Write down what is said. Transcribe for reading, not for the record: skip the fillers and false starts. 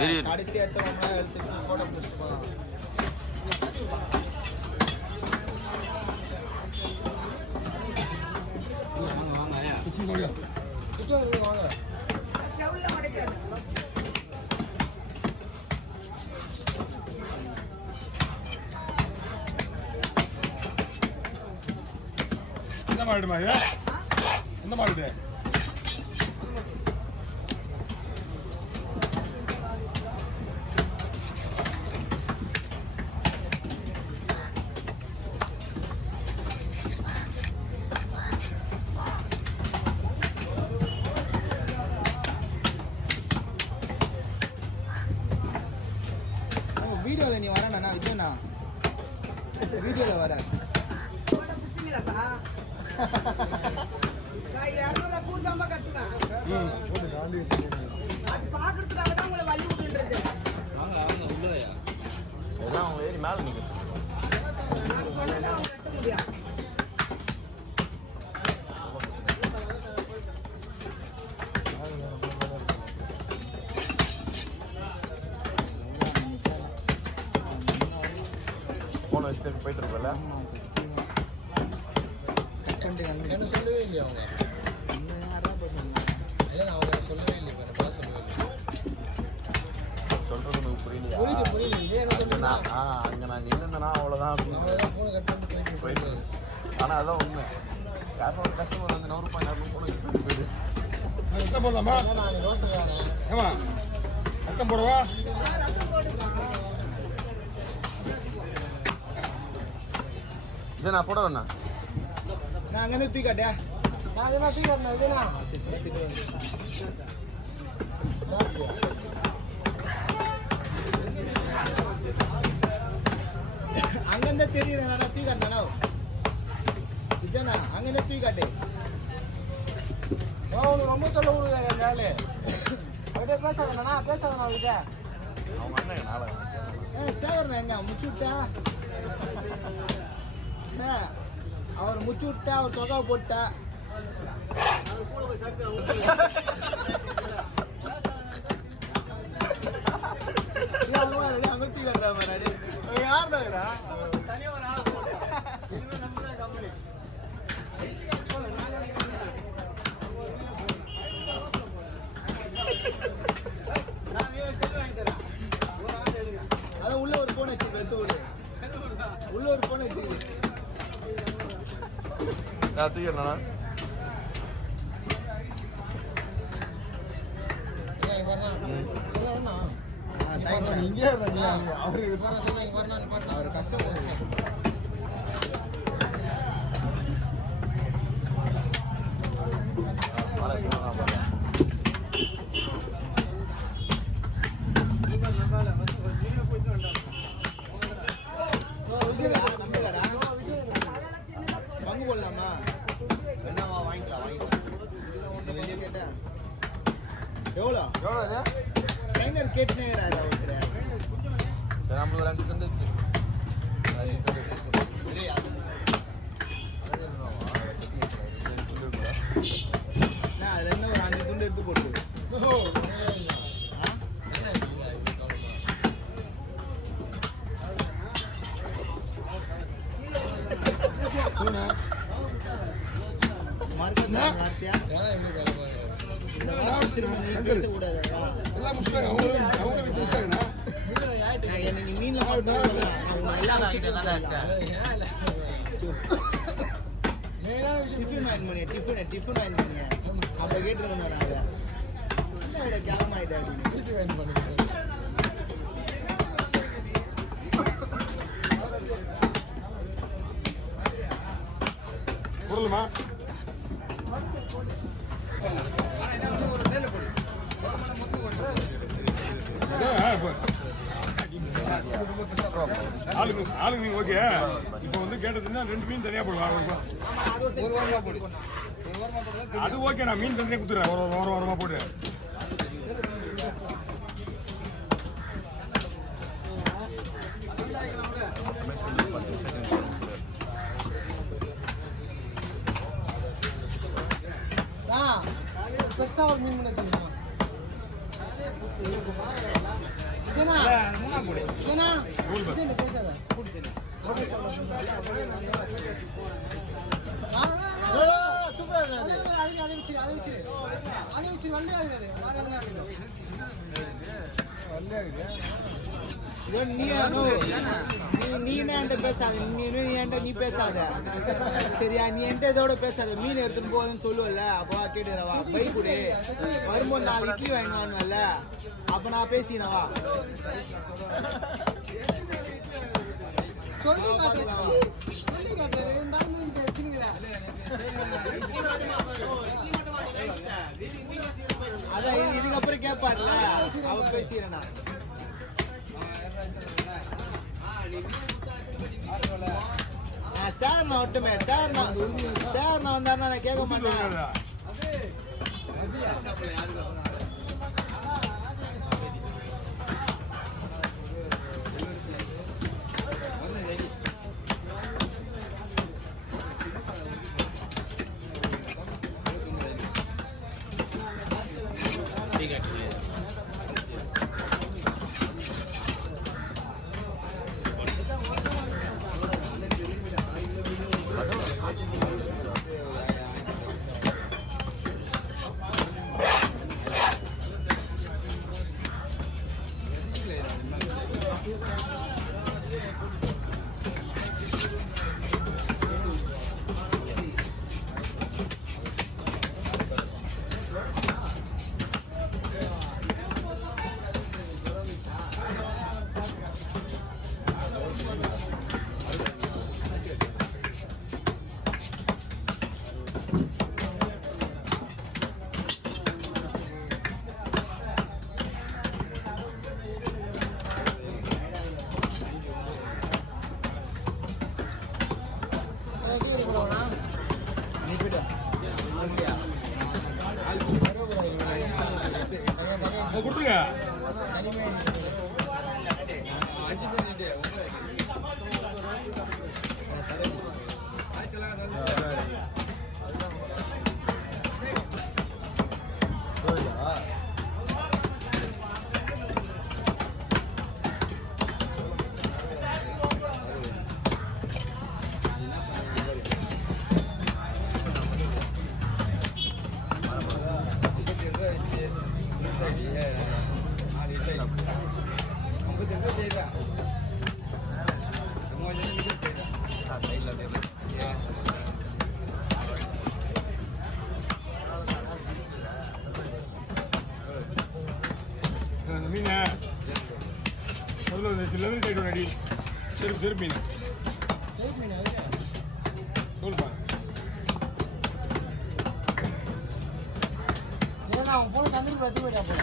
கடைசி எடுத்தவங்க எடுத்துட்டு போட முடிச்சுமா வாங்க எந்த மாடுமா இது எந்த மாடு வீடியோல நீ வரேண்ணா விஜயண்ணா வீடியோல வர மேல நீங்க போன வச்சுட்டு போயிட்டு இருப்பல என்ன சொல்லவே இல்லையா அவங்க அவங்க சொல்லவே இல்லை சொல்லவே இல்லை சொல்றது எனக்கு புரியலையா புரியல அங்க நான் நின்றுனா அவ்வளவுதான் போயிட்டு ஆனா அதான் உண்மை யாரும் ஒரு கஸ்டமர் வந்து 100 ரூபாய் 200 போன கட்டு போயிடு அக்கம் போடவா நான் போட வேணா நான் அங்கே தூக்கி காட்டியா நான் என்ன தூக்கி காட்டினேன் இதுனா அங்கிருந்தே தெரியுறேன் நான் தூக்கி காட்டினா விஜயண்ணா அங்கிருந்தே தூக்கி காட்டு உனக்கு ரொம்ப சொல்ல விடுறாரு அப்படியே பேசாதண்ணா பேசாதண்ணா அவர்கிட்ட அவங்க அண்ணன் நாளை சேகர்ண்ணா எங்க முச்சு விட்டா அவர் முச்சு விட்டா அவர் சொகாவை போட்டா அங்கத்தி கட்டுறா மாதிரி யாருடா தனியா ஒரு ஆளை போட்டு கம்பெனி அதான் உள்ள ஒரு போன் வச்சு எடுத்து விடு உள்ள ஒரு போன் வச்சு தூக்கிடா இங்கே அவர் கஷ்டம் பங்கு போடலாமா என்னவா வாங்கிக்கலாம் வெளியே கேட்டேன் எவ்வளோ ட்ரைனர் கேட்டுனேங்கிறாரு ஒருத்தர் சரி நம்மளுக்கு ஒரு 5 துண்டு அதுல என்ன ஒரு 5 துண்டு எடுத்து போட்டு டிஃபன் அப்ப கேட்டுருந்தாங்க கேம் ஆயிட்டாரு பொருளுமா ஆளுக்கு நீங்க ஓகே இப்போ வந்து கேட்டதுன்னா 2 மீன் தனியா போடுவாங்க அது ஓகே நான் மீன் தனியா கொடுத்துறேன் ஒரு வாரமா போடு பெருசா ஒரு மீன் கூல் பஸ் சூப்பரா இருக்கு நீ என்ன பேசாத நீ பேசாத சரியா நீ எந்த இதோட பேசாத மீன் எடுத்துட்டு போகுதுன்னு சொல்லுவல அப்போ கேட்டுறவா பைக் கொடு வரும்போது 4 இட்லி வாங்கிடுவான்ல அப்ப நான் பேசினவா அதான் இதுக்கப்புறம் கேட்பாருல அவ பேசிக்கிறேன் சார் நான் ஒட்டுமே சார் நான் வந்தாருன்னா நான் கேட்க மாட்டேன் கொடுத்துருங்க மீனை முதல்ல லெவல் டைட் அடி செருப்பு மீன் சொல்லுப்பா போன தந்துட்டு போயிட்டா போல